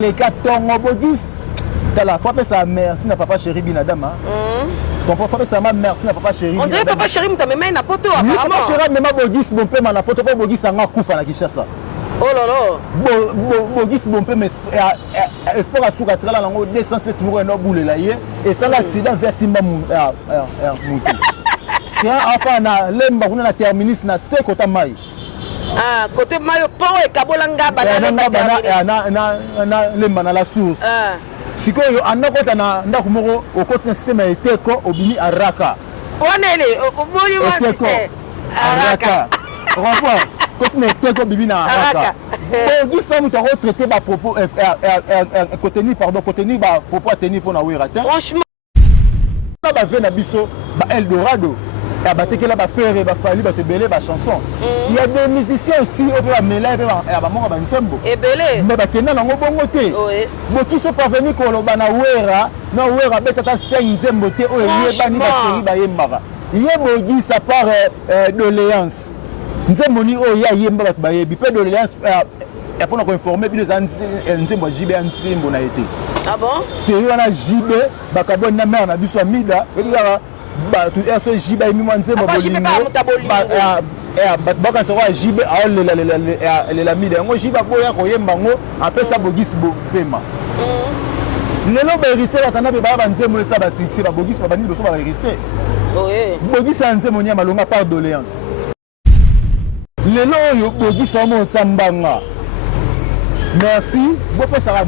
Les cartons Bogis, t'as la fois ça merci na papa chéri binadama. Ton papa ça merci na papa chéri. On dirait papa chéri mais même na poto apparemment. Papa chéri même Bogis bon peu na poto pas Bogis anga kufa na Kinshasa. Oh là là. Bogis bon peu mais espoir à souka trala lango 207 moko no boule là hier et ça l'accident vers Simba mutu. C'est enfin na lemba kuna na terminus na sekota mai. Ah, côté mayo pont et kabolanga na lemba na la source. Sikoyo anakota na ndako moko okoti na système eteko obini araka. Onele oboni wa araka. Revoir. Koti na eteko bibi na araka. Bogi ça muta retraiter ba propos contenu ba propos tenir pour na wiratin. Franchement na ba vena biso ba Eldorado. Il y a chanson. Il y a des musiciens aussi au peut mêler mais qui sont parvenus ko lobana wera na wera betata 5 nzembo te o yebani ba chéri ba yembaka. Il y a bogi ça part doléance. Nzembo ni o ya yemba ba yebi pe doléance et pour nous informer bien les nzembo jibe nzembo na été. Ah bon? C'est wana jibe ba kabon na mère na biso mida et bah tout est ce jibe mi manze mo bolingo ba ka so jibe a la mida ngo jibe boya ko yemba ngo apesa bogisi bo pema lelo ba héritier batana be ba banze mo sa ba siti ba bogisi ba bani bo so ba héritier oui bogisi anze mo nya malonga par doléance lelo yo bogisi mo tsambanga. Merci, beaucoup ça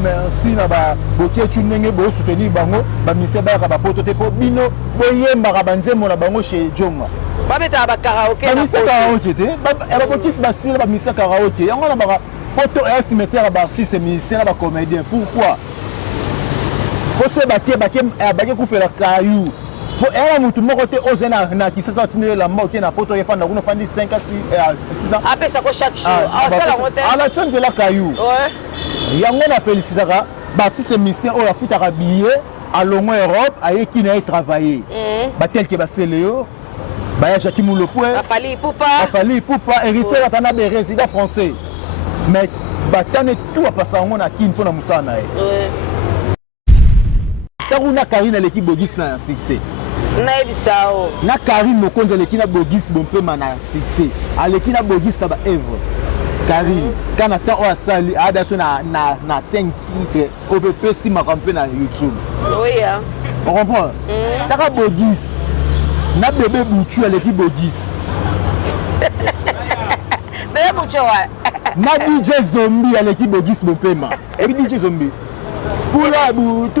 merci na ba bokie tunenge bo soutenir bango ba miseba ka ba potote po bino boyemba ka banzemo na bango chez Jonga. Ba beta ba karaoke na miseba karaoke te ba bokisi ba sila ba miseba karaoke yango na ba poto est cimetière ba artiste musicien na ba comédien. Pourquoi? Parce que ba ku faire caillou. Pour elle mutu moko te ozena na kisasa tinele la mort na poto yefanda kuno fandi 5 à 6 ans après ça ko chaque jour ah ça la montée ala tsanze la caillou ouais yango na félicitaka bâtisse mission o la futaka billet à longo Europe ayeki na travailler ba tel que ba Seléo ba ya Jacques Moulopoe Afali Poupa héritier atana be résident français mais batane tout a passé ngo na kin pona musana ouais taruna Karine l'équipe Bogis na succès Naibisao. Na Karine Mokonza lekina Bogis bompe mana succès. Alekina Bogis na ba Eve. Karine kana ta o asali adaso na 5 titres OPP si makampe na YouTube. Oui hein. On comprend? Taka Bogis. Na bébé Bouchu aleki Bogis. Bébé Bouchu wa. Na DJ Zombie aleki Bogis bompe ma. Et DJ Zombie. Pula butu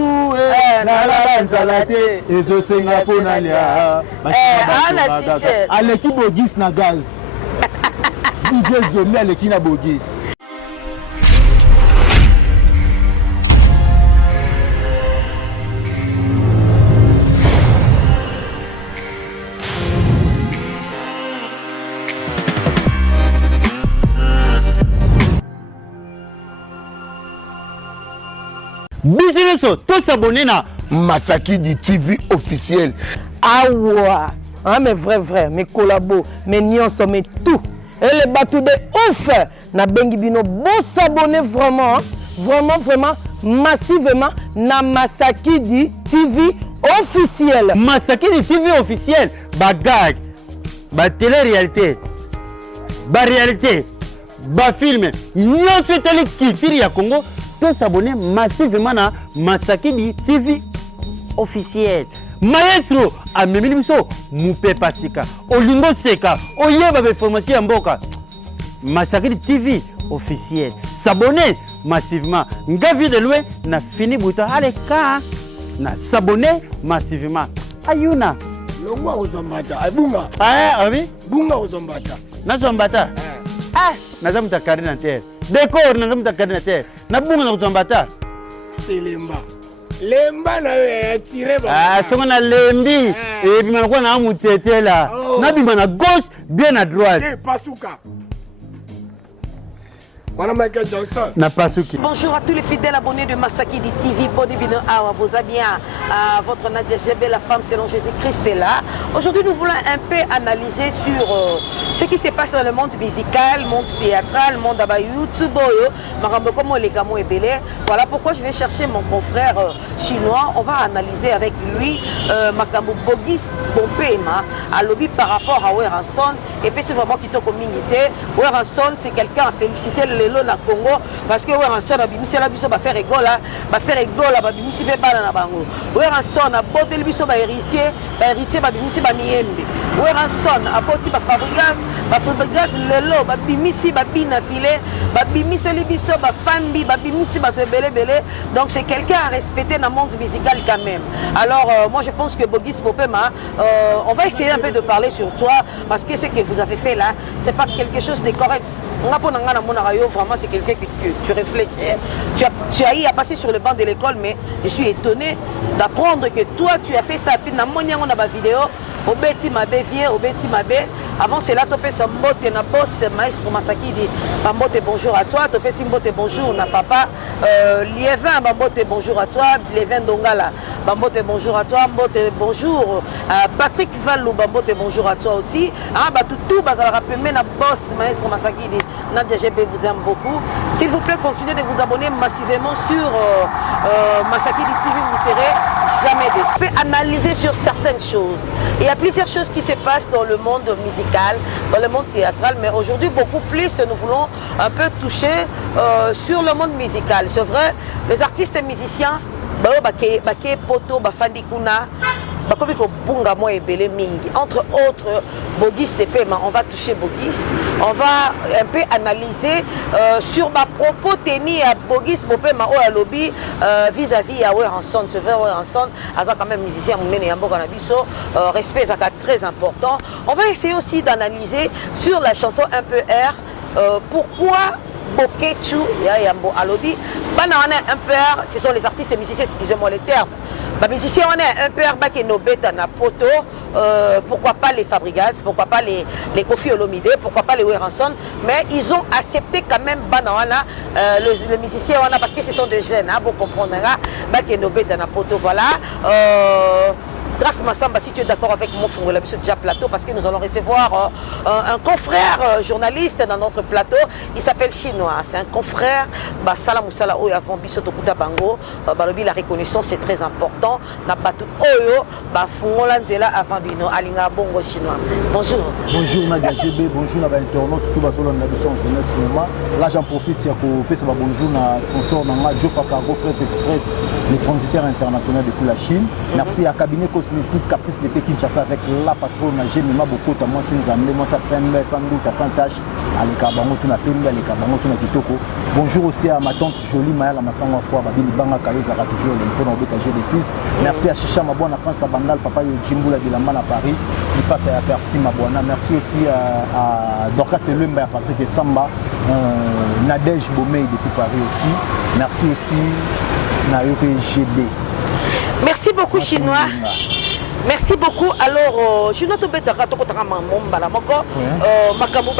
na la nzalate ezo senga pona lia aleki Bogis na gaz DJ Zombie aleki na Bogis Business tous s'abonner na Masaki du TV officiel. Awa, ah mais vrai, mes collabos, mes nyonso, mais tout. Et les bateaux de ouf, na bengi bino, bon s'abonner vraiment, vraiment, massivement na Masaki du TV officiel. Masaki du TV officiel, ba gag, ba télé-réalité, ba réalité, ba film, nyonso télé culture ya Congo. S'abonner massivement à Masaki du TV officiel. Maestro a memeli biso mupe pasika olingo seka oyeba be formation ya mboka Masaki du TV officiel. S'abonner massivement ngavi de loin na fini buta aleka na s'abonner massivement ayuna longwa ozombata abunga abi bunga ozombata na zombata nazamuta Karine terre décor nazamuta Karine terre na bunga na kuzombata lemba na tire ba songa na lembi et bima kwa na mutete là na bima na gauche bien à droite pasuka Wana Michael Jackson. Na Pasuki. Bonjour à tous les fidèles abonnés de Masaki di TV. Bodibino Awa, vous allez bien. Votre Nadia Gébé, la femme selon Jésus-Christ est là. Aujourd'hui, nous voulons un peu analyser sur ce qui se passe dans le monde musical, monde théâtral, monde à YouTube. Voilà pourquoi je vais chercher mon confrère chinois. On va analyser avec lui Makambo Bogis Bompema à lobby par rapport à Weranson. Et puis c'est vraiment qui t'a communiqué. Weranson, c'est quelqu'un à féliciter le na Congo parce que Weranson a bimisi la biso ba faire rigole ba bimisi be bana na bango. Weranson a boté le biso ba héritier ba bimisi ba miembe. Weranson a boté ba Fabrigas lelo ba bimisi ba bina filé ba bimisi le biso ba fambi ba bimisi ba belé. Donc c'est quelqu'un à respecter dans le monde musical quand même. Alors moi je pense que Bogis Popema on va essayer un peu de parler sur toi parce que ce que vous avez fait là, c'est pas quelque chose de correct. On a pas vraiment c'est quelqu'un que tu réfléchis. Tu as eu à passer sur le banc de l'école, mais je suis étonné d'apprendre que toi tu as fait ça. Puis dans mon vidéo, au Betty Mabé vieux, au Betty Mabé. Avant c'est là topé sa mbote na boss maestro Masaki dit mbote bonjour à toi, topé si mbote bonjour na papa Lievin mbote bonjour à toi, Lievin Dongala mbote bonjour à toi, mbote bonjour Patrick Vallou mbote bonjour à toi aussi. Ah bah tout bazala rappelé na boss maestro Masaki dit Nadia GB vous aime beaucoup. S'il vous plaît, continuez de vous abonner massivement sur Masaki di TV, vous ne serez jamais déçus. Je peux analyser sur certaines choses. Il y a plusieurs choses qui se passent dans le monde musical, dans le monde théâtral, mais aujourd'hui beaucoup plus nous voulons un peu toucher sur le monde musical. C'est vrai, les artistes et musiciens, Baké Poto, Bafandi Kuna, entre autres Bogis de Pema, on va toucher Bogis, on va un peu analyser sur ma propos tenus à Bogis Bopema ou à lobby vis-à-vis à Weranson. Tu veux Weranson, à quand même musicien, respect ça très important. On va essayer aussi d'analyser sur la chanson un peu air, pourquoi Bokechu et Yambo à lobby, un peu air, ce sont les artistes et musiciens, excusez-moi les termes. Les musiciens, on est un peu qui nous bêtent na photo, pourquoi pas les Fabrigas, pourquoi pas les Kofi Olomide, pourquoi pas les Weranson, mais ils ont accepté quand même les musiciens parce que ce sont des jeunes, vous comprendrez, qui nous bêtent na photo, voilà. Grâce Massamba, si tu es d'accord avec mon frère, déjà plateau, parce que nous allons recevoir un confrère journaliste dans notre plateau. Il s'appelle Chinois. C'est un confrère. Salam Moussala Oyo avant Bisoto Kuta Bango. La reconnaissance c'est très important. Nabatu Oyo, Fungolanzela avant Bino, Alinga Bongo Chinois. Bonjour. Bonjour Nadia GB, bonjour à l'internaute, tout va sur l'ambition en ce moment. Là j'en profite, il y a bonjour à sponsor dans Jofa Cargo Freight Express, les transitaires internationaux depuis la Chine. Merci à Cabinet Cosmétique Caprice de Kinshasa avec la patronne Gemima Bokota, moi c'est Nzambe, moi ça Pembe, sans doute à Fantache, à l'Ekabango, tout na Pembe, à l'Ekabango, tout na Kitoko. Bonjour aussi à ma tante Jolie Maya, la Massangwa Foua, Babili Banga Kayo, Zara toujours, les icônes en BTG des 6. Merci à Chicha Mabouana, Prince Abandal, Papa Jimboula Bilamba à Paris, il passe à Percy Mabouana. Merci aussi à Dorcas Lumba, à Patrick Samba, Nadège Bomey depuis Paris aussi. Merci aussi à UPGB. Merci beaucoup, Chinois. Merci beaucoup. Alors, je note que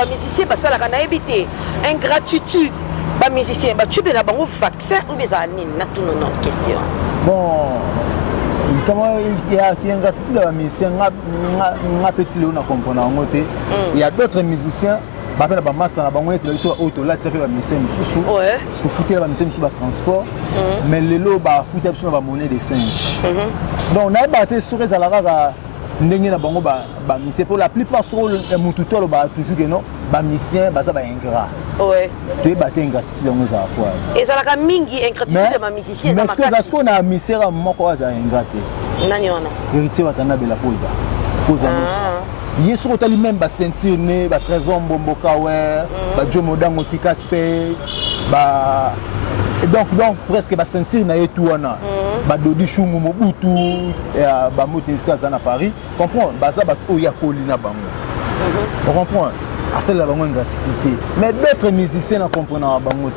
musicien, ingratitude, musicien, tu as un vaccin ou bien une question. Bon, comment il y a ingratitude à musicien, il y a d'autres musiciens. Pour transport, mais les lots foutent la monnaie des singes. Donc on a battu sur les alarats pour la plupart sur le moutoutol toujours que non, musicien ça va ingrat. Ouais. Tu es battu ingratitude dans nos affaires. Et ça la mingi ingratitude de musicien. Mais ce qu'on a misère à mon quoi ça ingraté. Naniona. Héritier Watanabe la polva. Cause il y a sur le même ceinture né, trésor Bomboka Joe Modango Kikaspe, donc presque ceinture na etuana, Dodi Chungu Mobutu, Motinska Zana Paris, comprends, Baza Oya Kolina Bango. On comprend, à celle là bango ingratitude. Mais d'autres musiciens ne comprennent pas bango.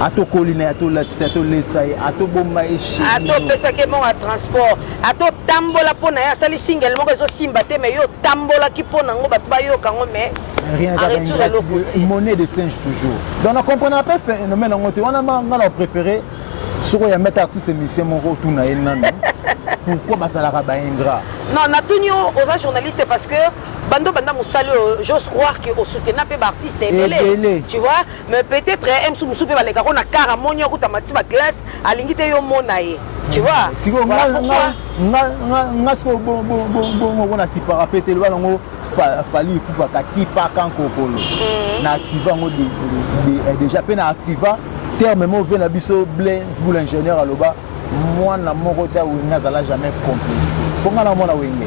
atokolina atolatisa atolesa ye atobomba ye atopesaki mo ya transport atotambola mpo na ye asali single moko ezosimba te mais yo otambolaki mpo nango bato bayoka yango mais rien monnaie de singe toujours donc na comprendre pas phénomène yango te wana nga na préféré soko ya mettre artiste émission moko otuna ye nano pourquoi basalaka baingrat non natuni oza journaliste parce que banda mosali j'ose croire que osoutenir mpe baartiste ebele tu vois mais peut-être msu mosu mpe balekako na kara moni okutama ti baclasse alingi te yo mona ye tu vois sikoyo nga sikoyo bona kipaka mpe te loba nango fali ekupaka kipaka nkokolo na activa yango déjà mpe na activa terme mo ve na biso Blaise Boule ingénieur aloba mwana moko te awenge azala jamais complexe mpo nga na mwana wenge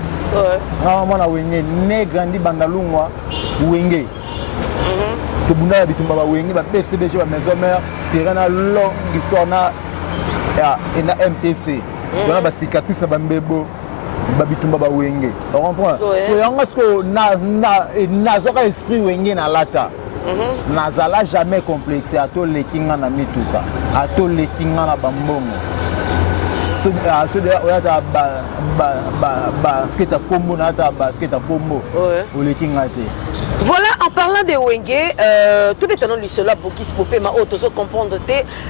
nga mwana wenge ne grandi bandalungwa wenge tobunda ya bitumba bawenge bapcbg bamaison mare sere na longue histoire na mtc wana bacicatrice na bambebo babitumba bawenge ocomprend so yango sikoyo nazwaka esprit wenge na lata nazala jamais complexe atoleki nga na mituka atoleki nga na bambongo oyata basket ya kombo na ata basket ya kombo oleki nga te. Voilà, en parlant de Wenge, tout le temps, lui, cela, Bokis Popema, auto comprendre,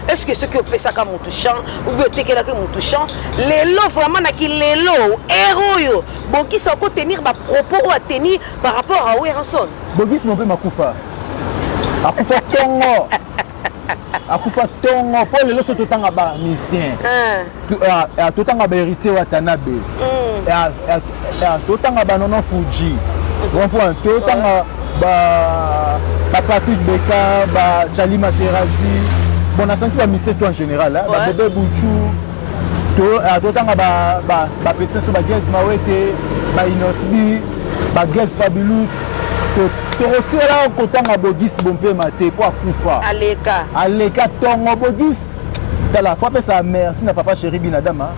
est-ce que ce qui fait ça comme mon touchant, ou bien que mon touchant, les lots, vraiment, qui les lots, héros, Bokis, ça peut tenir ma propos ou à tenir par rapport à Oueranson. Bokis Popema Koufa. Akufa Tongo. Akufa Tongo. Pour les lots, tout le temps, musicien. Tout le temps, héritier Watanabe. Tout le temps, non Fuji. Tout le temps, Patrick Beka, Charlie Materazzi, bon, on a senti en général, Bébé Bouchou, tout le temps, Petit Sou, Gaz Mawete, Inosbi, Gaz Fabulous, tu retires là au côté de Bogis Bompé Maté pour Akoufa. Aleka, Tongo Bogis, t'as la fois sa mère, si n'a papa chéri Binadama.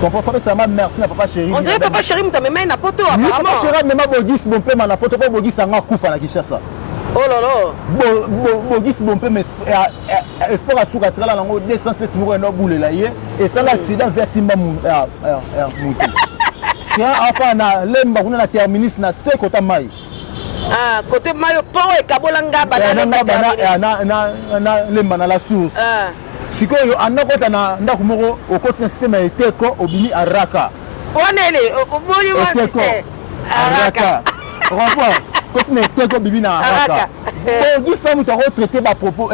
Ton papa sa mère, merci n'a papa chéri. On dirait papa chéri, mais même na poto apparemment. Papa chéri, même Bogis Bompé na poto, pas Bogis Sanga Koufa na Kishasa. Oh là là. Bogis Bompé mais espoir à souka tira là 207 mois no boule là et ça l'accident vers Simba Moutou. C'est enfin na lemba kuna na terminus na sekota mai. Ah, côté mayo pont et kabolanga banana na lemba na la source. Sikoyo anakota na ndako moko okoti na système eteko obini araka. Onele oboni wa araka. Revoir. Continue eteko bibi na araka. Bogis ça muta retraiter ba propos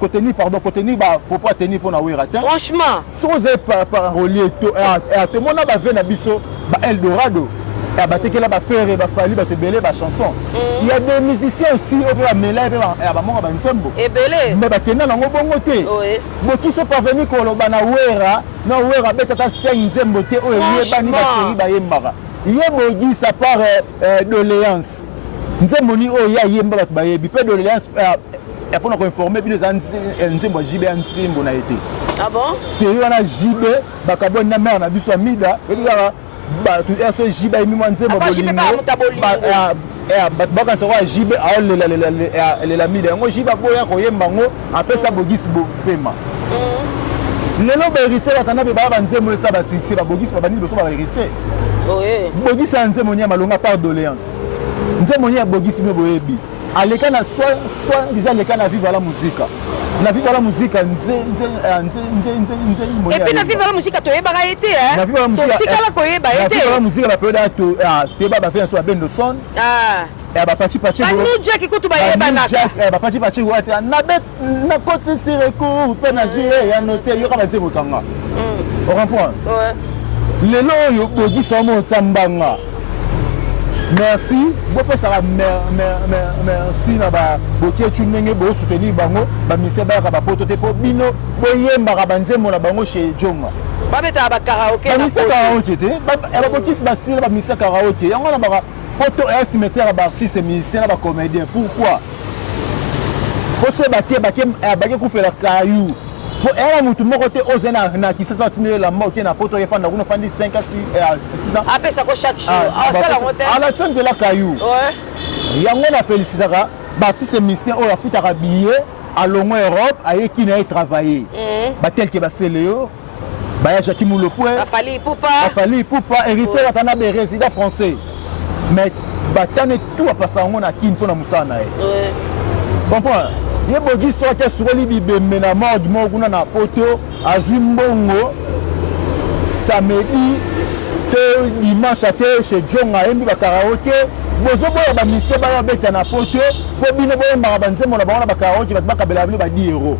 contenu pardon contenu ba propos tenir pour na weratin. Franchement, so vous parolier to mona ba ve na biso ba Eldorado. Batekela ba faire ba fali ba tebele ba chanson. Il y a des musiciens aussi au ba mela ba monga ba nsembo. Ebele. Mais ba kena nango bongo te. Oui. Boki so parvenir ko loba na wera betata 5 nsembo te o yeba ni ba série ba yembaka. Yé bogi ça part doléance. Nsembo ni o ya yemba ba ba yebi pe doléance et pour nous informer bi les nsembo jibe nsembo na été. Ah bon? C'est wana jibe ba kabon na mère na biso amida et tout eso jibe mi mwanze bolingo baka soko jibe aolela mida yango jibe boya koyemba ngo apesa Bogis Bopema lelo héritier batana be ba nzembo esa ba succès ba Bogis ba bani boso ba héritier Bogis nzembo nya malonga par doléance nzembo nya Bogis me boyebi aleka na soit disant aleka na vivre la musique na vivre la musique nze et puis na vivre la musique to yeba ga été hein na vivre la musique la ko yeba été na vivre la musique la période to ba faire so bendo son et ba parti ba nous jack ko to ba yeba na ba parti wati na bet na côté sireko pe na zire ya noter yo ka ba nzembo kanga on comprend lelo yo Bogis so mo tsambanga. Merci, beaucoup ça va merci na ba bokie tunenge bo soutenir bango ba miseba ka ba potote po bino boyemba ka banzemo na bango chez Jonga. Ba beta ba karaoke na miseka karaoke te ba bokisi ba sila ba miseka karaoke yango na ba poto es cimetière ba artiste musicien na ba comédien pourquoi? Parce que ba ku faire caillou. Pour elle mutu moko te ozena na kisasa tinele la mort na poto yefanda kuno fandi 5 à 6 ans après ça ko chaque jour ça la montagne ala tsanze la caillou ouais yango na félicitaka bâti ces missions o la futaka billet alongo Europe ayeki na travailler batel ke baseleo baya Jackie Moulopoué Fali Poupa héritier atana be résident français mais batane tout a passé en na kin pona musana e comprends ye bogi so ke suroli bibembe na mort du monguna na poto azwi mbongo samedi que dimanche à chez Djonga embi ba karaoke bozo boya ba mise ba beta na poto po bino boya marabanze mona ba karaoke ba kabela ba 10 €.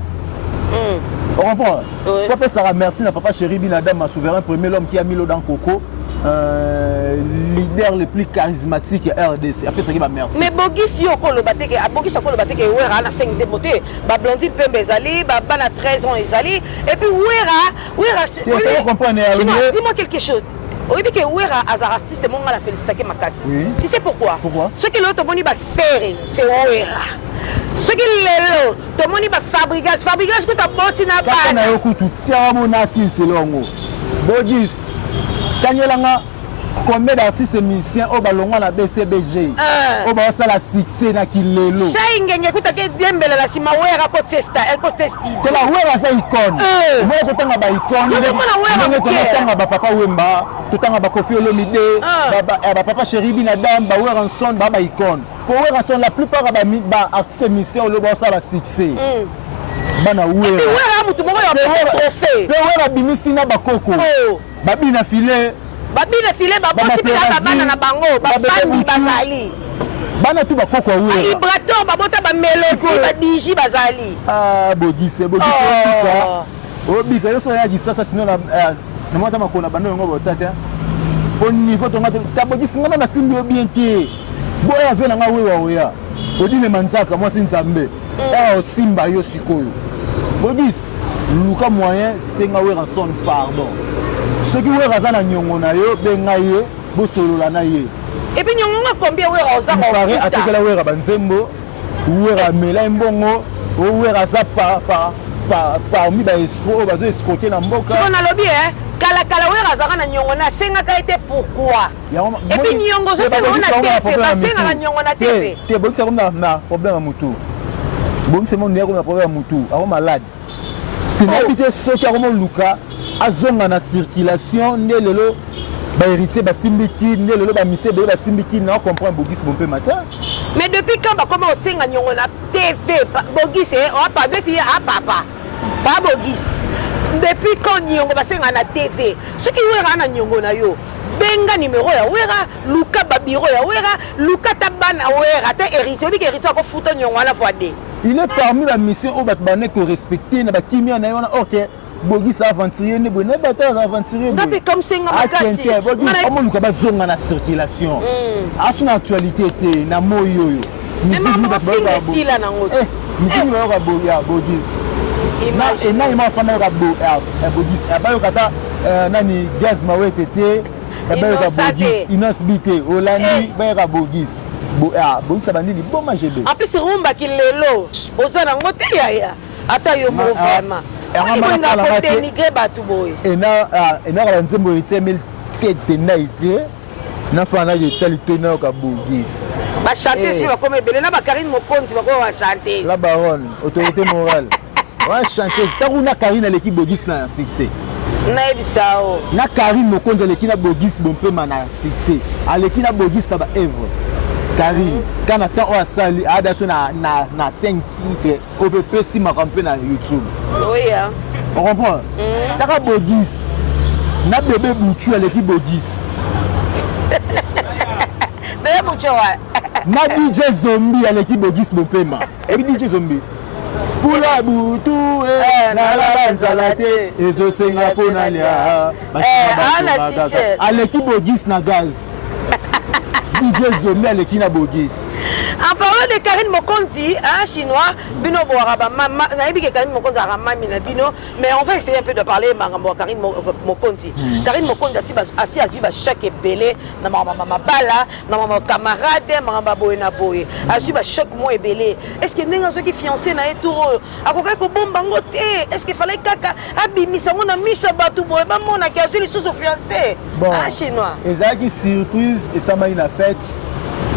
On comprend. Faut pas ça remercier na papa chéri Binadam ma souverain premier l'homme qui a mis l'eau dans coco leader le plus charismatique RDC. Après ça qui va merci. Mais Bogis yo ko lo bateke Bogis ko lo bateke wera na 5 moté ba blondine pembe ezali ba bana 13 ans ezali et puis wera tu comprends. Dis-moi quelque chose. Oui, parce que Ouera, as artiste, mon la félicité Makassi. Tu sais pourquoi? Pourquoi? Ce qui l'autre moni va faire, c'est Ouera. Ce qui l'autre, tout moni va fabriquer que ta botte n'a pas. Quand on a écouté tout, si on a assis c'est long. Bogis, quand il y a combien d'artistes et musiciens au ballon à la BCBG, au ballon à la succès na kilelo. Chaingenye kutake dembele la sima Ouera ko testa, ko testi. C'est la Ouera sa icône. Moi ko tanga ba icône. Moi tanga ba papa Wemba, to tanga ba Koffi Olomide, ba papa Chéri Binadam, ba Ouera son ba icône. Pour Ouera son la plupart ba artistes musiciens au ballon à la succès. Bana Ouera. Ouera mutu moko ya trophée. Ouera bimisi na ba koko. Ba bina filet. Babine filé baboti bila bana na bango ba famille bazali bana tu ba koko Ouera vibrateur babota ba mélodie ba DJ bazali Bogis bika obika yo so ya di sasa sino na mota makona bano ngo botsata au niveau tonga ta Bogis ngana na simbi bien ki boya vena nga Ouera odile manzaka moi sinzambe simba yo sikoyo Bogis luka moyen senga Ouera son pardon. Ce qui est razana nyongo na yo bengaye bo solola na ye. Et puis nyongo combien Ouera oza ko pare atekela Ouera banzembo Ouera mela mbongo Ouera za parmi ba escroc bazo escroquer na mboka. So na lobby kala Ouera zaka na nyongo na senga ka été pourquoi. Et puis nyongo so se na TV ba senga na nyongo na TV. Te Bogis comme na problème mutu. Bogis c'est mon nez comme problème mutu, a malade. Tu n'habites ce qui a vraiment Luka azonga na circulation nelelo ba héritier ba simbiki nelelo ba mise ba simbiki na comprendre Bogis bon peu matin. Mais depuis quand ba comment on senga nyongo na TV Bogis on pas de dire à papa pas Bogis depuis quand nyongo ba senga na TV ce qui Ouera na nyongo na yo benga numéro ya Ouera Luka ba bureau ya Ouera Luka tabana Ouera ta héritier bi héritier ko futa nyongo na fois de il est parmi la mission au batbané ko respecter na ba kimia na yo na OK Bogis aventurier ne bonne bataille aventurier. Depuis comme senga makasi. Bogis comment luka ba zonga na circulation. A son actualité te na moyo. Musique ba ba si la na ngoti. Musique ba ba boya Bogis. Na na ima fana ba Bogis. Ba yo kata nani gaz mawe tete. Ba yo ka Bogis. Inosbité Olandi ba yo ka Bogis. Bogis abandini bon majebe. En plus rumba kilelo. Oza na ngoti ya. Ata yo mo vraiment. Et na nzembo etemel tete na ite na fana je tsali tona ka Bogis ba chanter si ba comme belé na ba Karine Mokonzi ba ko ba chanter la baronne autorité morale wa chanter takuna Karine l'équipe Bogis na succès na ebisao na Karine Mokonzi l'équipe na Bogis bon peu na succès à l'équipe na Bogis na ba œuvre Karine quand on a sali adation na 5 titres au PP si ma campagne na YouTube. Oui hein. On comprend. Taka Bogis. Na bébé Bouchu à l'équipe Bogis. Bébé Bouchu ouais. Na DJ Zombie à l'équipe Bogis mon paiement. Et DJ Zombie. Pour la boutou na la banzalate ezo senga pona lia. À l'équipe Bogis na gaz. DJ Zombie à l'équipe na Bogis. En parlant de Karine Mokonzi, un chinois, Bino Boaraba, Karine Mokonzi a ramami na Bino, mais on va essayer un peu de parler de Karine Mokonzi. Karine Mokonzi assis à suivre chaque belé, na ma bala, na ma camarade, ma boye na boye, à suivre chaque mot et belé. Est-ce que n'est pas ceux qui fiancés na etouro, à quoi que bon bangote, est-ce qu'il fallait kaka abimisa on a mis ce bateau boye, ba mon a casu les sous fiancés. Bon, un chinois. Et ça qui surprise et ça m'a une fête.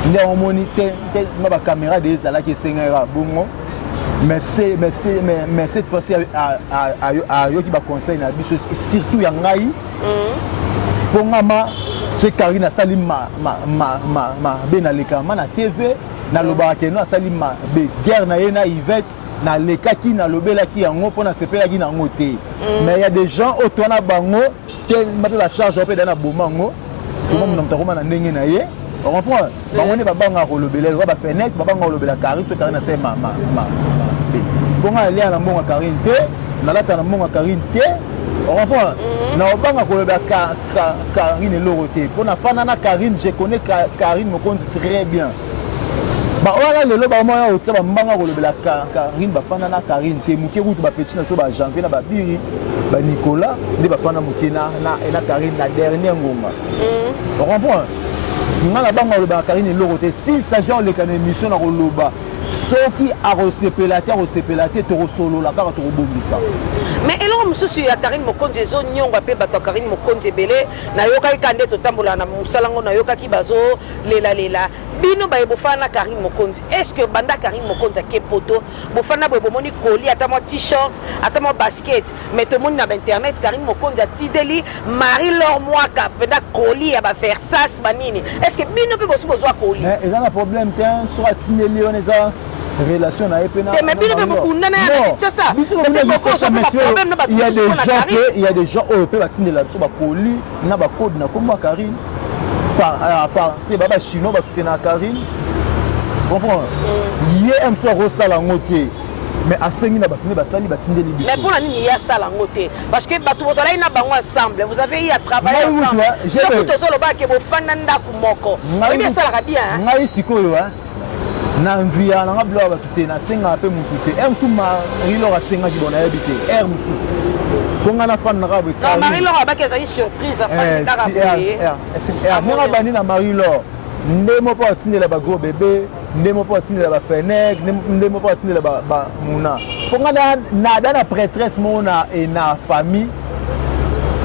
Il y a un moniteur, ma caméra des ala qui s'engage bongo. mais cette fois-ci ayoki baconseil na biso surtout ya ngai mpo ngama soki Karine asali mabe nalekama na TV nalobaka keno asali mabe guerre na ye na Yvette nalekaki nalobelaki yango mpo nasepelaki nango te mais ya des gens oyo twana bango te mpe bacharge mpe da na boma yango omona moto akoma na ndenge na ye ocomprendre bango nde babanga kolobela loka bafenêtre babanga kolobela Karine soki Karine asali mabe mponga nalia na mbongo ya Karine te nalata na mbongo ya Karine te ocomprendre na obanga kolobela Karine eloko te mpo nafanda na Karine je connais Karine mokonzi très bien baoyaka lelo bamoya otia bambanga kolobela Karine bafanda na Karine te moke kutu bapeti na so bajanvier na babiri banicolas nde bafanda moke na Karine na dernier ngonga ocomprendre nga na banga kolobela Karine eloko te s'il s'agit oleka na émission na koloba soki akosepela te tokosolola kaka tokobongisa mais eloko mosusu ya Karine Mokonzi ezonyonga mpe bato ya Karine Mokonzi ebele nayokaki ka nde totambola na mosala ngo nayokaki bazolelalela bino baye bofana na Karine Mokonzi est-ce que banda Karine Mokonzi ake poto bofana boye bomoni koli ata mwa t-shirt ata mwa basket mais tomoni na bainternet Karine Mokonzi atideli Marie-Laure Mwaka mpenda koli ya baversas banini est-ce que bino mpe bosi bozwa koli eza na problème te soki atindeli wana eza relation na ye pe na mais bino mpe bokundana ya Kinshasa il y a des gens oyo mpe batindela biso bakoli na bakode na kombo ya Karine c'est baba chinois basoutenir Karine comprendre ye aime so akosala yango te mais asengi na bato nde basali batindeli biso mais mpona nini ye asala yango te parce que bato bozalaki na bango ensemble vous avez eu à travailler ensemble soki tozolobake bofanda ndako moko oyebi asalaka bien ngai sikoyo na mvia nanga biloko bato te nasengaka mpe motu te mosusu Marie-Laure asengaki bona yebi te aire mosusu mpo ngai nafandaka boye Marie-Laure abaki ezali surprise ndenge bandi na Marie-Laure nde moko atindela bagros bebe nde moko atindela bafenec nde moko atindela bamuna mpo ngai nada na prêtresse moko na famille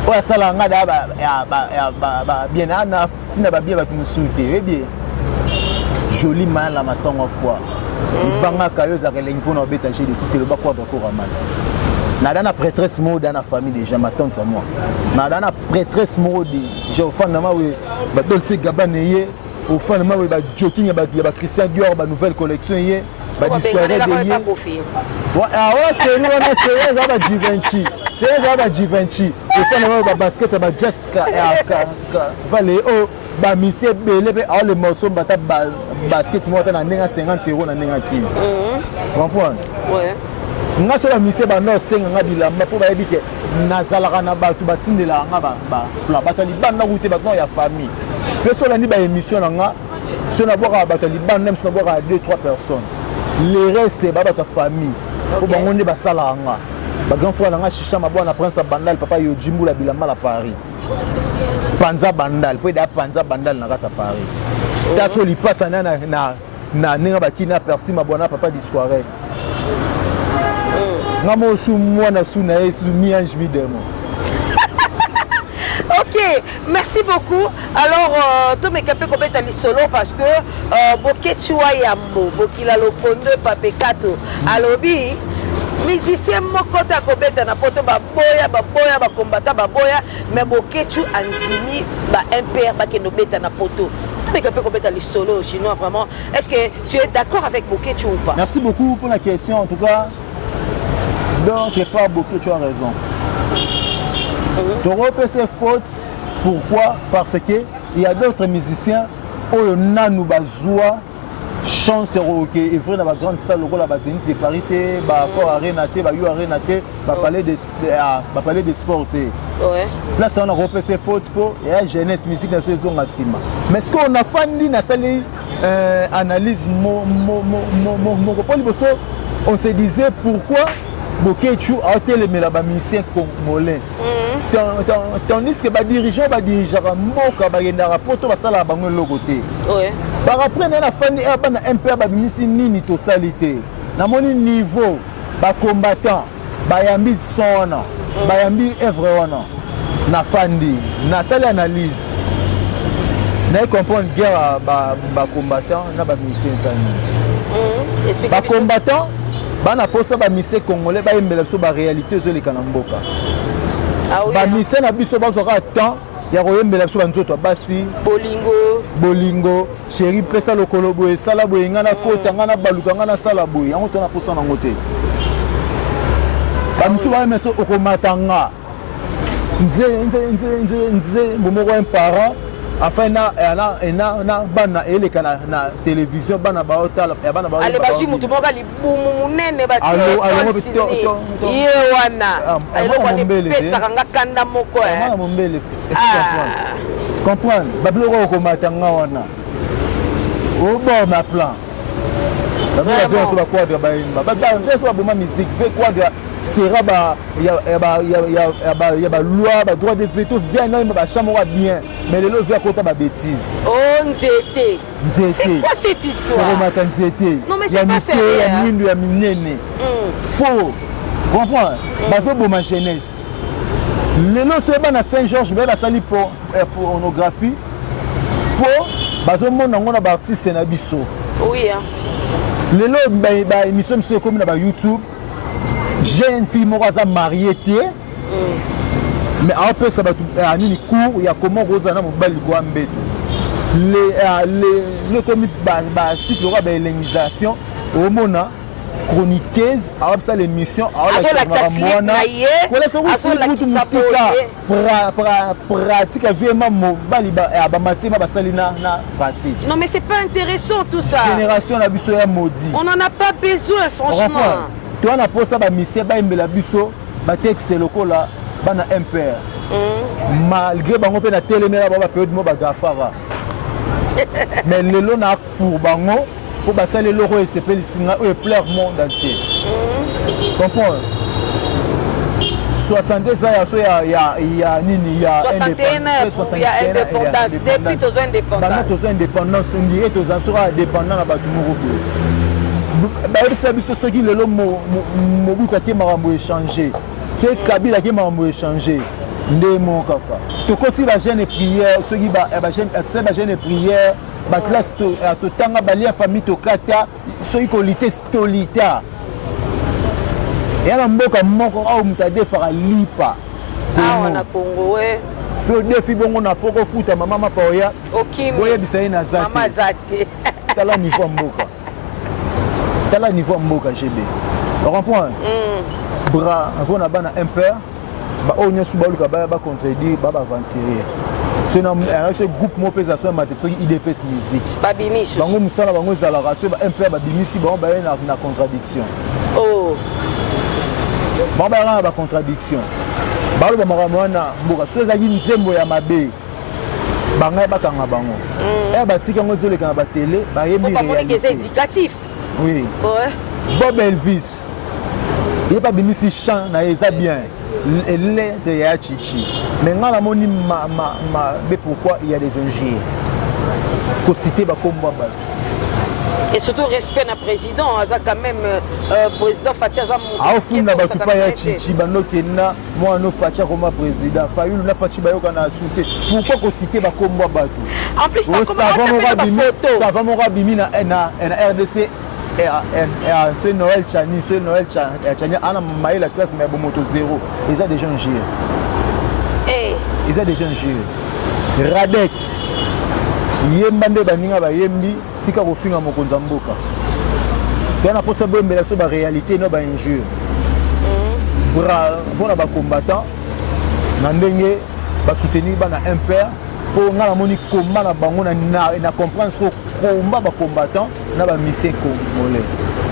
oyo asalaka ngai da bien natinda babien bato mosusu te oyebie joli maya la masango fois ibangaka yo ezalaka elengi mpona obeta jeu de sisi eloba kwa bakora mali nada na prêtresse moko da na famille déjà ma tante à moi nada na prêtresse moko déjà ofanda mawe badolce gabane ye ofanda mawe bajoking ya bachristian Dior banouvelle collection ye badiscoire de ye série wana série eza bajivenci série eza bajivenci ofanda mawe babasket ya bajessica vale o bamisi ebele mpe aole morceau bata basket moko ata na ndenge 50 euro na ndenge akini comprendre nga so bamisi bando osenga nga bilamba mpo bayebi ke nazalaka na bato batindelaka nga bato ya libanda kute bato nao ya famille mpe so olandi baémission na nga so nabwaka bato ya libanda mso nabwaka 2-3 personnes le reste babato ya famille mpo bango nde basalaka nga bagrand frère na nga chicha mabwana prince ya bandal papa yojimbula bilamba na Paris panza bandal mpo eda panza bandal na kati ya Paris taso lipasa na ndenge bakini na persi mabwana papa discoire nga mosu mwana su na ye su mi-ange mi-démon. Ok, merci beaucoup. Alors, tout mes capés comme est solo parce que Boketua Yambo, Bokila Lokondo, Papekato, Alobi, musicien Mokota Kobeta na poto baboya, bakombata baboya, mais Boketu Andini, MPR Bakenobeta na poto. Tout mes capés comme est solo chinois vraiment. Est-ce que tu es d'accord avec Boketu ou pas? Merci beaucoup pour la question en tout cas. Donc, pas beaucoup, tu as raison. Tu repères ces fautes. Pourquoi? Parce qu'il y a d'autres musiciens qui ont chance et vrai dans la grande salle la basine de parité rapport à Renaté parler de sport là ça on a repéré ces fautes pour la jeunesse musique dans ces zones massima mais ce qu'on a fait na sali analyse on se disait pourquoi Boketu a été le meilleur musicien congolais tandis que les dirigeants mboka bagenda poto basala bango eloko te après na fani bana MPA babimisi nini tosali te namoni niveau bacombattant bayambi son bayambi œuvre wana na fandi nasali analyse na comprendre guerre bacombattant na bamusicien sani bacombattant bana posa ba mise congolais ba yembela so ba réalité zo leka na mboka ba mise na biso bazwaka temps ya koyembela biso banzoto basi bolingo chéri pesa lokolo boye sala boye nga na kota nga na baluka nga na sala boye yango to na posa nango te ba misu ba meso okomata nga nze bomoko un parent enfin na bana eleka na télévision bana baotala bana ba ale baji mutu moka libumu munene ba ye wana mombele pesa nga kanda moko wana mombele comprendre babiloko okomata nga wana obo ma plan babila zo ba quadre ba imba ba zo ba musique ve quadre sera ya ba loi ba droit de veto vient na ba chambre bien mais le vient côté ba bêtise oh nzete c'est quoi cette histoire on nzete non mais c'est pas sérieux ya mindu ya minene faux comprends bazo bo ma jeunesse lelo so ba na Saint-Georges mais la sali pour pornographie pour bazo mona ngona ba artiste na biso oui hein lelo ba émission so comme na ba YouTube jeune fille moraza mariée mais un peu ça va nini cours il y a comment Rosana mobali ko ambeto le comité ba site le ba élénisation au mona chroniqueuse alors ça l'émission alors la mona voilà ça vous musique pratique vraiment mobali ba matima ba salina na pratique non mais c'est pas intéressant tout ça génération la biso ya maudit on en a pas besoin franchement toi na posa ba mise ba imbela biso ba texte lokola bana impère malgré bango pe na telemera ba période mo ba gafara mais lelo na pour bango pour ba sale loro et sepeli singa e pleure monde entier comprends 62 ans ya nini ya indépendance depuis tous indépendance ndié tous sera dépendant na ba tumuru bayebisa biso soki lelo mobutu ake makambo échange soki kabila ake makambo échange nde mo kaka tokoti bagene prière soki bagene prière baklasse totanga balia famille tokata soki kolite tolita eya na mboka moko awa moto adefaka lipa awa na Congo mpe odefi bongo na poko futa mama mapa oya boyebisa ye na za te tala niveau ya mboka tala niveau mboka GB on comprend bra avant na bana impère ba onyo subaluka ba contredire ba aventurer c'est un groupe mo pesa so maté so IDPS musique babimishi bango musala bango zala raso ba impère ba bimisi ba na contradiction oh ba ba contradiction ba lo ba makamwana mboka so ezaki nzembo ya mabe banga bakanga bango ba tika ngo zoleka na ba télé ba yembi réalité c'est éducatif. Oui. Ouais. Bob Elvis. Il n'est pas venu si chant, ça bien. Il est de Chichi. Mais mais pourquoi il y a des ingénieurs pour citer Bakomba. Et surtout respect na président, ça quand même président Fatia Zamou. Ah au fond na bakupa ya Chichi banokena moi no Fatia comme président. Fayulu na Fatia bayoka na souté. Pourquoi ko citer Bakomba batu? En plus pas comment ça va mon rabimi na RDC. C'est Noël Chani, c'est Noël Chani. Ana maï la classe mais moto zéro. Ils ont des gens gérés. Ils ont des gens gérés. Radek. Yembande baninga ba yembi sika ko finga mokonza mboka. Tena posa bombe la so ba réalité no ba injure. Voilà ba combattant na ndenge ba soutenir bana impère pour ngala moni combat na bango na comprendre ce combat ba combattant na ba mission congolais.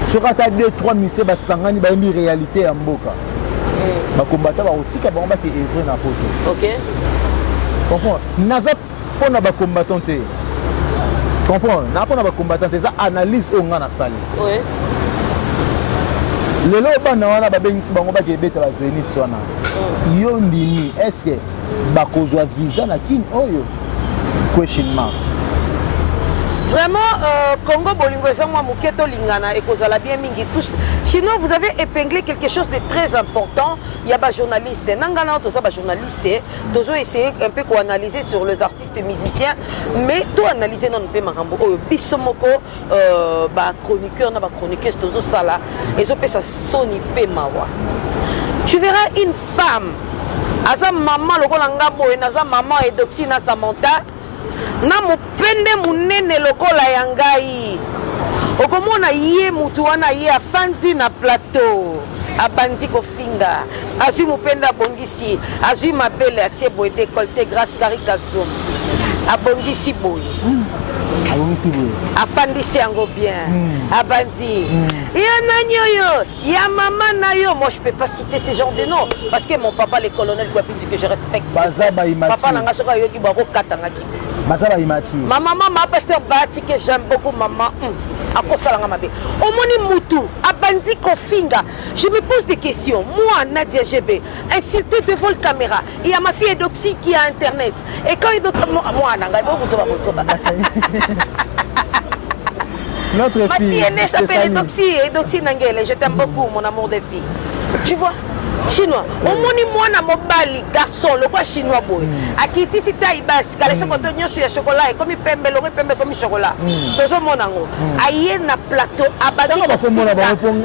Sera ta 2-3 missions ba sangani ba yembi réalité ya mboka. Ba combattant ba otika bango ba ki œuvre na poto. OK. Comprends? Naza pona ba combattant te. Comprends? Na pona ba combattant te za analyse o ngana sali. Oui. Lelo bana wana ba bengisi bango ba kebeta ba zenit swana. Yo ndini est-ce que ba kozwa visa na kin oyo? Question mark. Vraiment Congo bolingo eza mwa moketo lingana ekozala bien mingi tous Chinois, vous avez épinglé quelque chose de très important. Il y a des journalistes. Nangana, tous les journalistes, tous essayé un peu d'analyser sur les artistes et musiciens, mais tout analyser non peut marambo. Bisomoko, chroniqueur, na chroniqueuse, tous ça là, et ça peut ça soni pe mawa. Tu verras une femme, asa maman loko langabo et naza maman et doxina Samantha, na mupende munene loko la yangai. Okomona ye mutu wana ye afandi na plateau abandi kofinga azui mupenda abongisi azui mabele atie boye décolleté grâce karikazom abongisi boye afandisi yango bien abandi ya nani oyo ya maman na yo. Moi je peux pas citer ce genre de nom parce que mon papa le colonel Guapinzi que je respecte papa nanga soka yoki bako katangaki ma maman ma pasteur Bati que j'aime beaucoup maman Omoni Moutou, Abandi Kofinga. Je me pose des questions. Moi, Nadia GB, insulté devant la caméra. Il y a ma fille Edoxy qui a internet. Et quand il doit. Moi, notre fille. Ma fille aînée s'appelle Edoxy. Edoxy Nangele. Je t'aime beaucoup, mon amour de fille. Tu vois? Chinois. Omoni mwana mobali garçon le quoi chinois boy. Akiti si taïbas kala soko tonyo sur chocolat et comme pembe lo pembe comme chocolat. Tozo monango. Aye na plateau abadi. Ba komona ba pon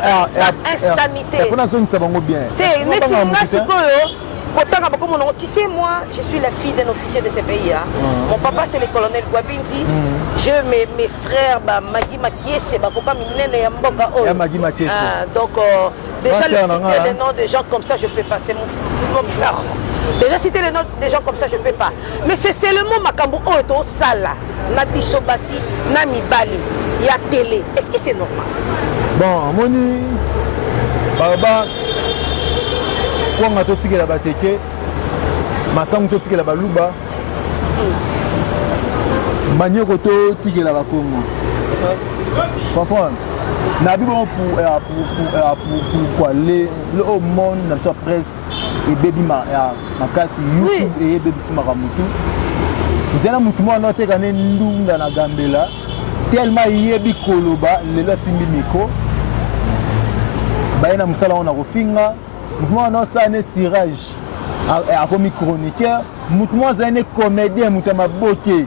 insanité. Pour na zone ça bango bien. C'est neti ngasikoyo. Tu sais, moi, je suis la fille d'un officier de ce pays. Hein. Mon papa, c'est le colonel Guabinzi. Mes frères, Magui Makiese, pourquoi Magui Makiese. Donc, déjà, citer les noms de gens comme ça, je ne peux pas. C'est mon frère. Déjà, citer les noms de gens comme ça, je ne peux pas. Mais c'est seulement Makambo Oto Sala, Nabi Sobasi, Nami Bali, il y a télé. Est-ce que c'est normal? Bon, Moni, Baba. Kwanga totikela bateke masangu totikela baluba manioko totikela bakongo comprendre na bibo pour le monde dans sa presse et baby makasi YouTube et baby simaramutu zela mutu mwana oteka ne ndunda na gambela tellement yebi koloba lelo simbi miko bayena musala ona kofinga. Moi, non, ça n'est sirage. Comme chroniqueur, moi, c'est un comédien, moi, ma beauté.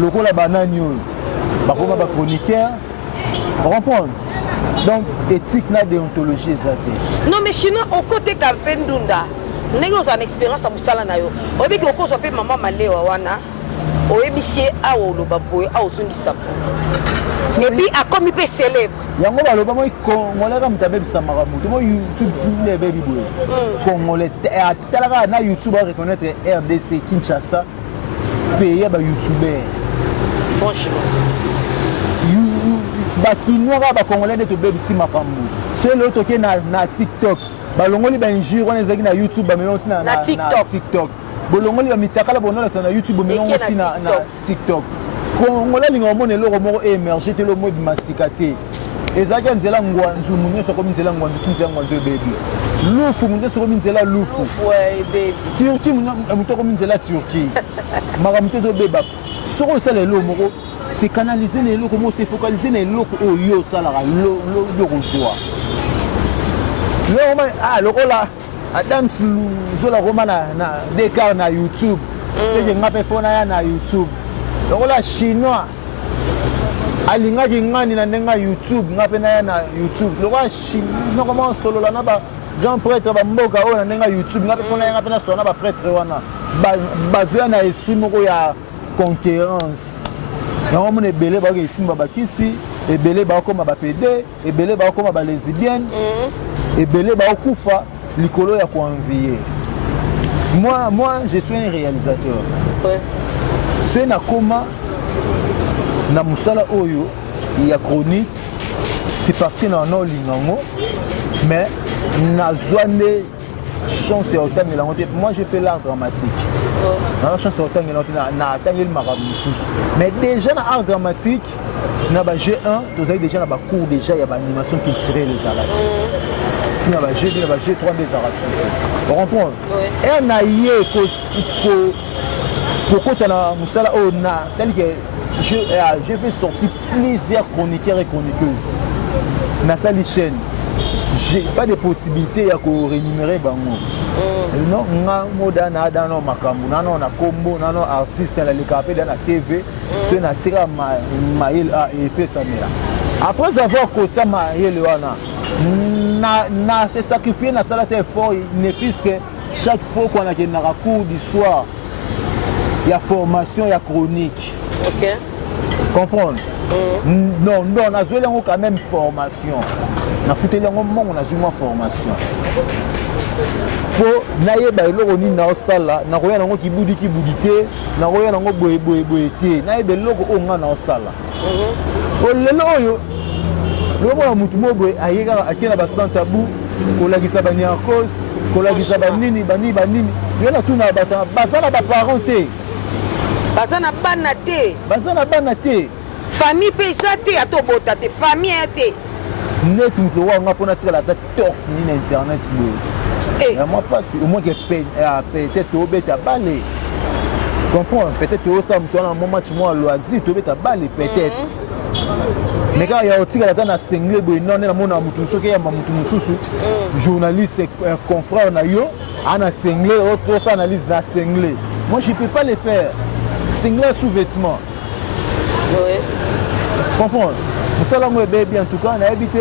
Le coup, la banane, ma chroniqueur. Vous comprenez? Donc, éthique, la déontologie, ça fait. Non, mais chinois, au côté Kapendunda, nous avons une expérience à Moussala. On dit que vous avez maman malé ou wana, au ébicier, à ou le baboué, à ou sundi sapo. Et puis, à comme il peut célèbre. Yango baloba moi congolais comme tabe samara mutu moi YouTube le baby boy congolais talaka na YouTube à reconnaître RDC Kinshasa pays ba youtubeur franchement ba kinwa ba congolais de to baby si makambu c'est l'autre qui na TikTok balongoli ba injure on ezaki na YouTube ba melon tina na TikTok bolongoli ba mitakala bonala na YouTube ba melon tina na TikTok congolais lingo mona eloko moko émerger te lo mo bimasikate ezaki nzela ngwanzu munyo soko nzela ngwanzu tunzela ngwanzu baby lufu munyo soko nzela lufu ouais baby Turquie munyo mutoko nzela Turquie maramuto do beba soko ça les lo moko c'est canaliser les loko mo c'est focaliser les loko oyo ça la lo yo reçoit le loko la Adam zola romana na décar na YouTube c'est que ngape fona ya na YouTube loko la chinois alingaki ngani na ndenga YouTube ngape na YouTube lokwa chino comment solo la na ba grand prêtre ba mboka o na ndenga YouTube ngape fona ngape na sona ba prêtre wana basé na esprit moko ya concurrence yango mona ebele ba ke simba bakisi ebele ba koma ba PD ebele ba koma ba lesbienne ebele ba okufa likolo ya koenvier moi je suis un réalisateur ouais c'est na koma na musala oyo ya chronique c'est parce que na no lingango mais na zoane chance ya otanga la honte moi j'ai fait l'art dramatique na chance ya otanga la honte na atanga le maramusus mais déjà na art dramatique na ba G1 tozali déjà na ba cours déjà ya ba animation culturelle les arabes si na ba G2 na ba G3 des arabes on comprend et na yé ko kota na musala o na tel que j'ai fait sortir plusieurs chroniqueurs et chroniqueuses. Dans cette chaîne, j'ai pas de possibilité à rémunérer bango. Non, nga moda na dano makambu nano na combo nano artiste na le capé dans la TV, c'est na tira mail a épée samela. Après avoir côté mail wana na se sacrifier na sala effort ne puisque chaque fois qu'on a un cours du soir il y a formation, il y a chronique. OK. Comprendre? Non, on a joué quand même formation. On a foutu on a joué formation. Pour naïba eloko ni na osala, na koya nango kibudi kibudite, na koya nango boye te. Naïba eloko onga na osala. O lelo oyo lobo mutu moboye ayeka akena ba santabu, kolagisa bani akos, kolagisa banini. Yona tuna bata basala ba parenté. Basana bana te. Famille pesa te atobota te, famille te. Net mutu wanga pona tika la torse ni na internet boye. Moi pas au moins que peut-être au bêta balé. Comprends, peut-être au ça me un moment tu moi loisir tu bêta balé peut-être. Mais quand il y a aussi la dans single boy non na mona mutu soki ya mutu mususu journaliste confrère na yo ana single autre analyse na single. Moi je peux pas le faire. Single sous vêtements. Oui. Comprends. Ça là moi bébé en tout cas on a habité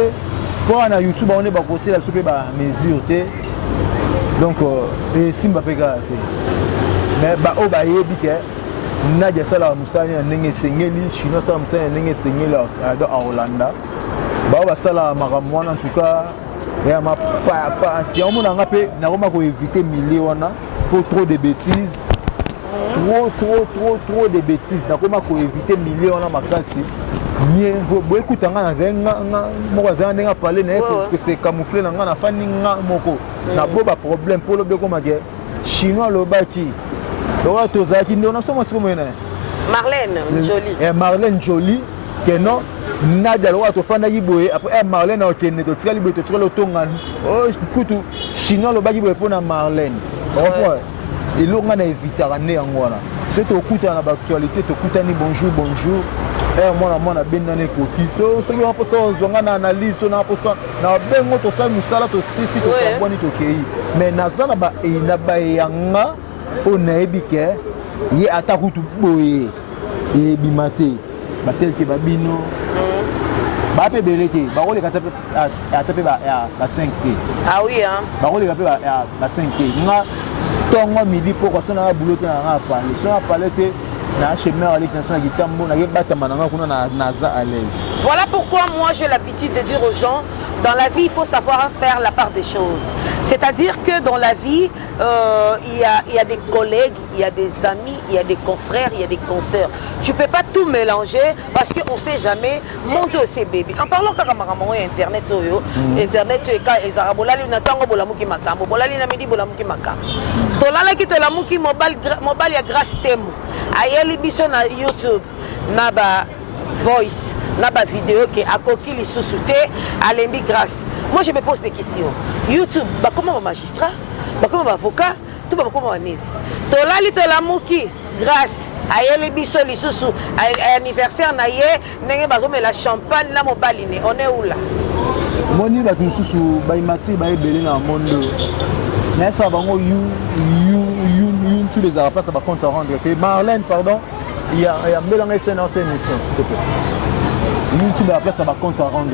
pour na YouTube on est ba côté la soupe ba mesure té. Donc et simba peka mais ba o ba yebi ke nadia sala musani ndenge sengeli chinois sala musani ndenge sengeli à Orlando ba sala makamwana en tout cas et ma pas si on mona ngape na koma ko éviter millions pour trop de bêtises trop de bêtises na koma ko éviter millions na makasi bien vous écoutez nga na moko za ndenge parler na que c'est camoufler na nga na fani nga moko na boba problème pour le beko mague chinois lo baki donc tozaki ndo na somo siko mena Marlène Jolie Marlène Jolie que non Nadia lo to fanda yiboye après Marlène o kenne to tikali boye to tikalo tonga oh kutu chinois lo baki boye pona Marlène comprends et lo nga na éviter ne yango wana c'est to kuta na actualité to kuta ni bonjour moi ben dans les coquilles so yo pas ça zonga na analyse to na posa na bengo to sa musala to sisi to kwani to kei mais nazana ba ina ba yanga ona ebike ye atakutu boye e bimate ba tel ke babino ba pe belete ba ko le kata atape ba 5K ah oui hein ba ko le kata ba 5K nga tongo midi poko so na boulot na nga parler so na parler te. Voilà pourquoi moi j'ai l'habitude de dire aux gens, dans la vie il faut savoir faire la part des choses. C'est-à-dire que dans la vie, il y a des collègues, il y a des amis, il y a des confrères, il y a des consoeurs. Tu ne peux pas tout mélanger parce qu'on ne sait jamais. Mon Dieu, c'est bébé. En parlant de Internet, Internet, tu es quand les Arabes, là, ils n'attendent pas la makambo. Là, ils n'attendent pas la makambo. Tolala qui te la mouki mobile ya grâce temo. Ayeli biso na YouTube, na ba voice, na ba vidéo qui a coquille les sous-souté, à l'embi grâce. Moi je me pose des questions. YouTube, bah comment un magistrat, bah comment un avocat, tout bah comment un nid. Tolali to la mouki grâce. Ayeli biso les sous-sous, anniversaire na ye, n'engé bazo mais la champagne la mobile né. On est où là? Moni ba tout sous ba imati ba ebele na mondo. Mais ça va tous les Arabes, ça va compte rendre. Marlène, pardon, il y a mélangé cette émission, s'il te plaît. YouTube à la place, ça va compte rendre.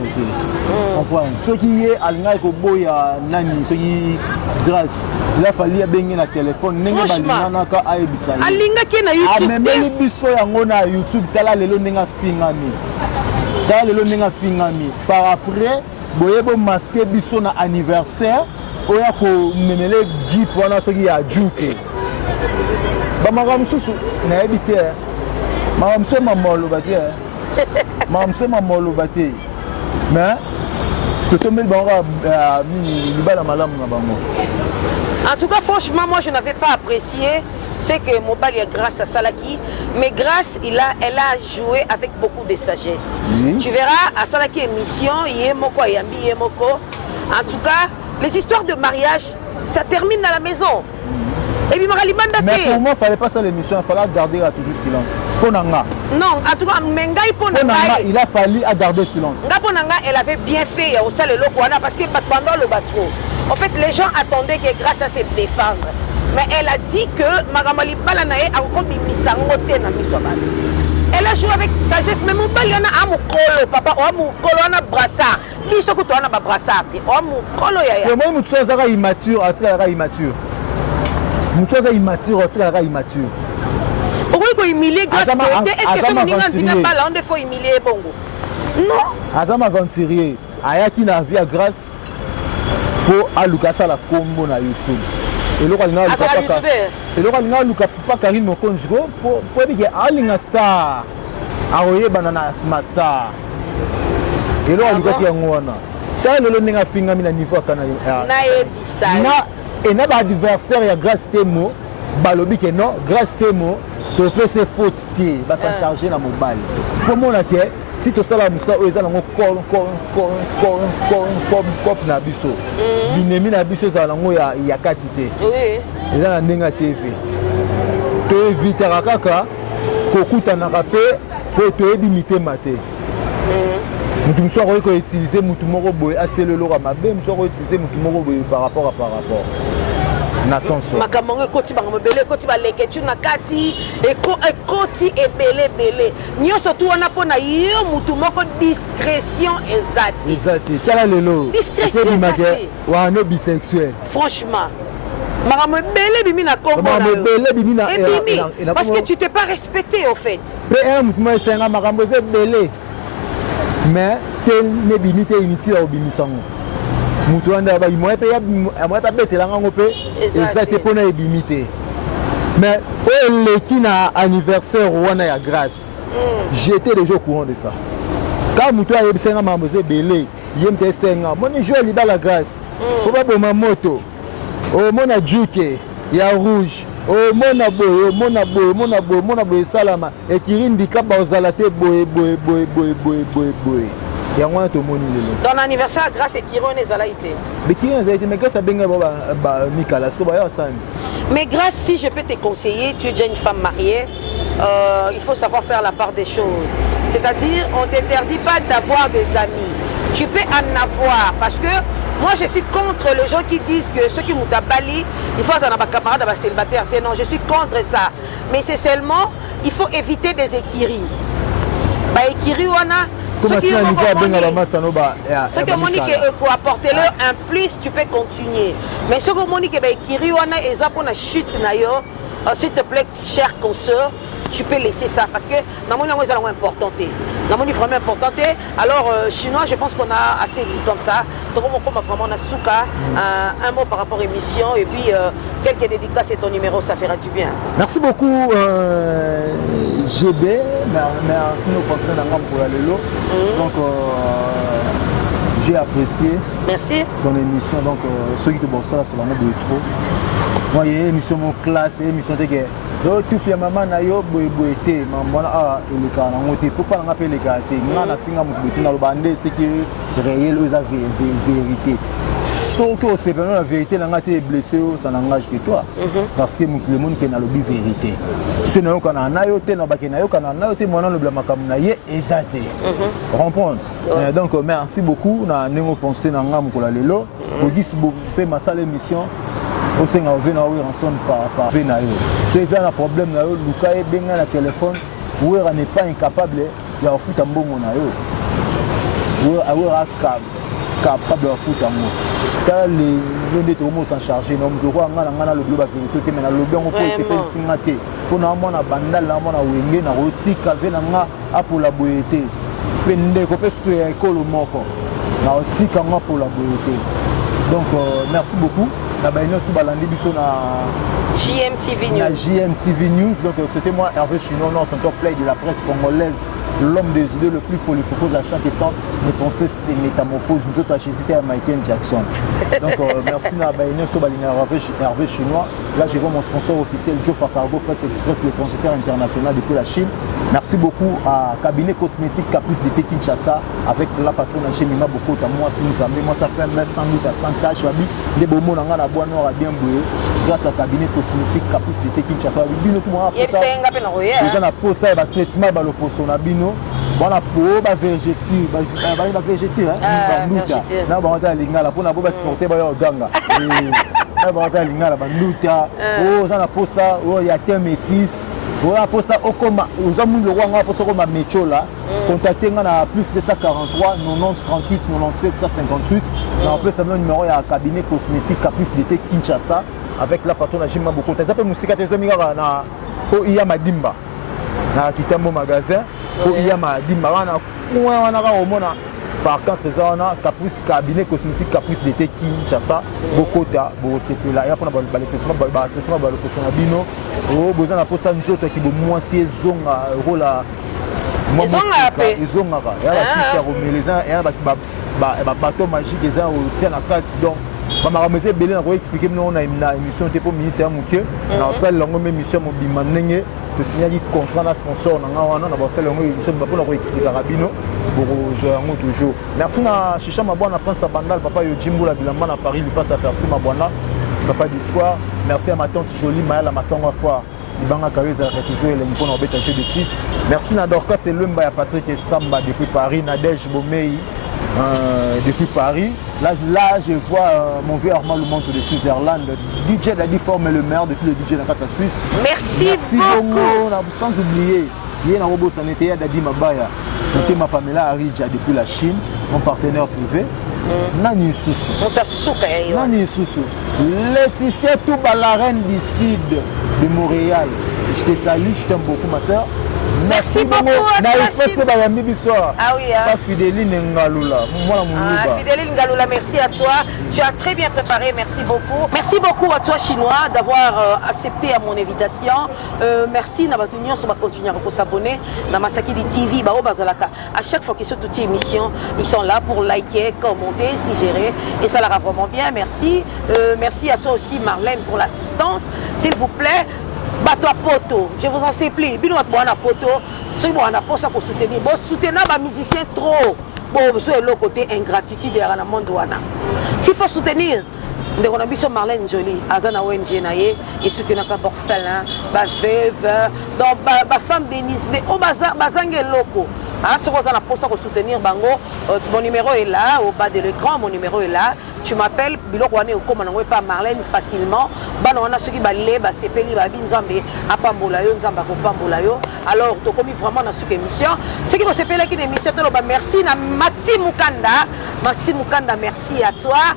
Comprends? Ce qui est à l'ingénieur Kobo, il y a Nani, ce qui est grâce. Là, il fallait bien un téléphone. Franchement, Alinga qui na YouTube. Ah, mais biso yango na YouTube, tala lelo nenga fingami. Tala lelo nenga fingami. Par après, boyebo masqué biso na anniversaire. Oya ko menele jeep wana soki ya juke ba magamsusu na ebite magamse mamolo batie magamse mamolo batie mais que tomber banga mini libala malamu na bango. En tout cas franchement moi je n'avais pas apprécié c'est que Mobali grâce à Salaki mais grâce elle a joué avec beaucoup de sagesse. Tu verras à Salaki émission yemoko yambi yemoko en tout cas les histoires de mariage, ça termine à la maison. Et puis Maralibanda Mais pour moi, il ne fallait pas ça l'émission, il fallait garder toujours silence. Pour Nanga. Non, en tout cas, Mengai pour Nanga, Nanga. il a fallu garder silence. Pour Nanga, elle avait bien fait au salle Lokwana parce que pendant le bateau, en fait, les gens attendaient que grâce à se défendre. Mais elle a dit que Maramalibala Nae a encore mis Misangote na Misomali. Elle a joué avec sagesse, mais mon père, il y en a un mukolo, papa, ou un mukolo, on a brassard. Biso que toi, on a brassard. Ou un mukolo, yaya. Moi, je suis immature, je suis immature. Je suis immature, je suis immature. Pourquoi il faut humilier grâce à toi? Est-ce que ce n'est pas balle, on faut humilier Bongo? Non. Azam aventurier, ayaki na vie à grâce pour alukasa la combo na YouTube. Et là, on a Luka Papa Karine Mokonjgo pour dire que a star, Aroye Banana Star. Et là, on a dit que on a fait un niveau à et n'a pas d'adversaire, il y a grâce Temo, Balobi que non, grâce Temo, tu peux se faute qui va s'en charger dans mon bal. Pour moi, si tu as la moussa, ils ont cop na biso. Binemi na biso za lango ya katité. Oui. Et là na TV. Tu évites kaka kokuta na rapé pour te limiter maté. Mutu mso ko utiliser mutu moko boy atsele lora mabe mso ko utiliser mutu moko boy par rapport. Na sens. Makamongo koti bango belé koti ba leketu na kati ekoti ebele. Nyoso tu wana pona yo mutu moko discrétion exacte. Exact. Tala lelo. Discrétion exacte. Wa no bisexuel. Franchement. Makambo belé bimi na kombo na. Makambo belé bimi na. Parce que tu t'es pas respecté au fait. PM moi c'est un makambo c'est belé. Mais tel ne bimi te inutile au bimi sango. Mutu anda ba moi pas betela ngango pe exact pour na ebimité. Mais le qui na anniversaire wana ya grâce. J'étais déjà au courant de ça. Quand mutu a yebisenga mambo c'est belé, yemte senga. Mon jeu li la grâce. Ko ba boma moto. O mona juke ya rouge. O mona boy salama et kirindi ka ba ozalate boy. Yango to moni lelo. Ton anniversaire grâce et Kirone Zalaïté. Mais Kirone Zalaïté mais grâce à benga ba Mikala, ce que ba ya san. Mais grâce, si je peux te conseiller, tu es déjà une femme mariée, il faut savoir faire la part des choses. C'est-à-dire, on ne t'interdit pas d'avoir des amis. Tu peux en avoir parce que moi je suis contre les gens qui disent que ceux qui m'ont bali, il faut avoir des camarades, des célibataires. Non, je suis contre ça. Mais c'est seulement, il faut éviter des écuries. Bah, écurie, on a. Comment tu as niveau à benga la masse no ba. Ce que Monique peut apporter leur un plus, tu peux continuer. Mais ce que Monique ba écurie, on a exemple on a chute na yo. S'il te plaît, chère consoeur, tu peux laisser ça parce que dans mon langue c'est important. Dans mon livre vraiment important. Alors chinois, je pense qu'on a assez dit comme ça. Donc on comme vraiment on a souka un mot par rapport à l'émission et puis quelques dédicaces et ton numéro, ça fera du bien. Merci beaucoup GB, merci nous penser dans pour la lelo. Donc j'ai apprécié. Merci. Ton émission donc ceux qui te bossent ça c'est vraiment de trop. Moi il y a une émission mon classe, une émission de guerre. Donc tout fait maman na yo boyete maman a le cas na ngote pour pas ngapé le cas té ngana finga mo boyete na lo bande c'est que réel aux vérité. Sauf que c'est vraiment la vérité na ngate blessé ça n'engage que toi parce que le monde qui na lobi vérité. Sinon quand na yo té na ba ke na yo kana na yo té mona lo blama kam na ye exacté. Comprendre. Donc merci beaucoup na nengo penser na ngam ko la lelo. Bogis bo pe masala émission. Au sein on vient en son par venayo. Si il y a un problème na yo, Luka e benga na téléphone, ou n'est pas incapable de foutre un bon na yo. Ou capable de foutre un mot. Quand les gens s'en charger, non, je crois ngana le globe vérité mais na lobi on peut c'est pas singate. Pour na mona bandal na mona wenge na rotika vena nga apola boyete. Pende ko pe suya ekolo moko. Na rotika nga pour la boyete. Donc merci beaucoup. La baignoire sous balandi biso na JMTV News. La JMTV News. Donc c'était moi Hervé Chinois, notre play de la presse congolaise, l'homme des idées le plus faux à chaque instant. Mes pensées c'est métamorphose. Nous autres hésité à Michael Jackson. Donc merci na baignoire sous balandi Hervé Chinois. Là, je vois mon sponsor officiel, Jofa Cargo Freight Express, le transitaire international depuis la Chine. Merci beaucoup à Cabinet Cosmétique Caprice d'été Kinshasa, avec la patronne chez Mima Bokota, moi, Simzambe, moi, ça fait un mètre sans doute à 100 tâches. Les beaux mots, on a la bois noire à bien bouillir, grâce à Cabinet Cosmétique Caprice d'été Kinshasa. Bino, comment on a ça? On a posé ça, traitement, le poisson, on a bino. Bon, on a pour la végétile, la végétile, hein? Non, on a l'ingala, pour la boba supporter, on a ganga. On a l'ingala, banuta. Oh, on a posé ça, oh, il y a qu'un métis. On a posé ça, oh, comme, aux hommes, le roi, on a posé ça comme un métro là. Contactez, on a plus de 143, 90, 38, 97, 158. On a plus le numéro, il y a un cabinet cosmétique, Caprice d'été Kinshasa, avec la patronne à Jimma Bokota. Ça peut nous cicatriser, il y a Madimba. Na quitté mon magasin, il y a Madimba. On a par contre, on a Caprice cabinet cosmétique Caprice d'été Kinshasa, Bokota, c'est là. Il y a pas de traitement, le poisson à bino. Oh, besoin de ça nous autres qui vont moins si ils ont rôle à moi ils ont il y a la piste à remettre les uns et un bateau magique ils ont tient la carte donc ma monsieur belé na ko expliquer nous on a une émission pour minute ya muke na salle longo même émission mo bima ndenge to signer contrat na sponsor na wana na ba salle longo émission ba pour expliquer rabino pour jouer toujours merci na Chicha Mabwana Prince Bandal papa yo Jimbo la bilamba na Paris lui passe à Percy Mabwana papa d'histoire merci à ma tante Jolie Maya la Massango fois Ibanga Kaweza toujours les mpona obeta jeu de 6 merci na Dorcas c'est Lumba ya Patrick Samba depuis Paris Nadège Bomei depuis Paris. Là, je vois mon vieux Armand Loumonte de Switzerland, DJ Daddy Forme le maire depuis le DJ de la Suisse. Merci beaucoup. Sans oublier, il y a un robot sanitaire Daddy Mabaya, ma Pamela Aridja depuis la Chine, mon partenaire privé. Nani Soussou. Nani Soussou. Laetitia Touba, la reine du Sud de Montréal. Je te salue, je t'aime beaucoup ma soeur. Merci beaucoup. Ah oui, Fidéline Ngaloula. Fidéline Ngaloula, merci à toi. Tu as très bien préparé, merci beaucoup. Merci beaucoup à toi, Chinois, d'avoir accepté à mon invitation. Merci, Nabatunion, on va continuer à s'abonner. Dans Masaki TV, à chaque fois qu'ils sont toutes les émissions, ils sont là pour liker, commenter, suggérer. Et ça leur a vraiment bien, merci. Merci à toi aussi, Marlène, pour l'assistance. S'il vous plaît. Bato à poto, je vous en supplie. Bino à poto, ceux qui ont pour soutenir. Bon, soutenir les musiciens trop. Bon, c'est le côté ingratitude de la monde. S'il faut soutenir, on a vu sur Marlène Jolie, Azana ONG Naye, et soutenir pas orphelin, ba veuve, donc ba femme Denise, au bazangue loco. Si vous avez pour soutenir Bango, mon numéro est là, au bas de l'écran, mon numéro est là. Tu m'appelles, Bilo Kwane ou comme on pas Marlène facilement. On a ceux qui balent, c'est Peli, Babi, Nzambe, Apambolayo, Nzamba, Pambolayo. Alors, tu as commis vraiment dans cette émission. Ceux qui vont s'appeler qui émission, merci à Maxime Mukanda. Maxime Mukanda, merci à toi.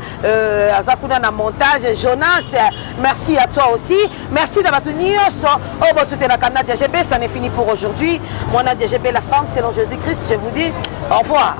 Azakuna na montage, Jonas, merci à toi aussi. Merci d'avoir tenu. Oh, bon, c'était la Canada DGB, ça n'est fini pour aujourd'hui. Moi, DGB, la femme, selon Jésus-Christ, je vous dis au revoir.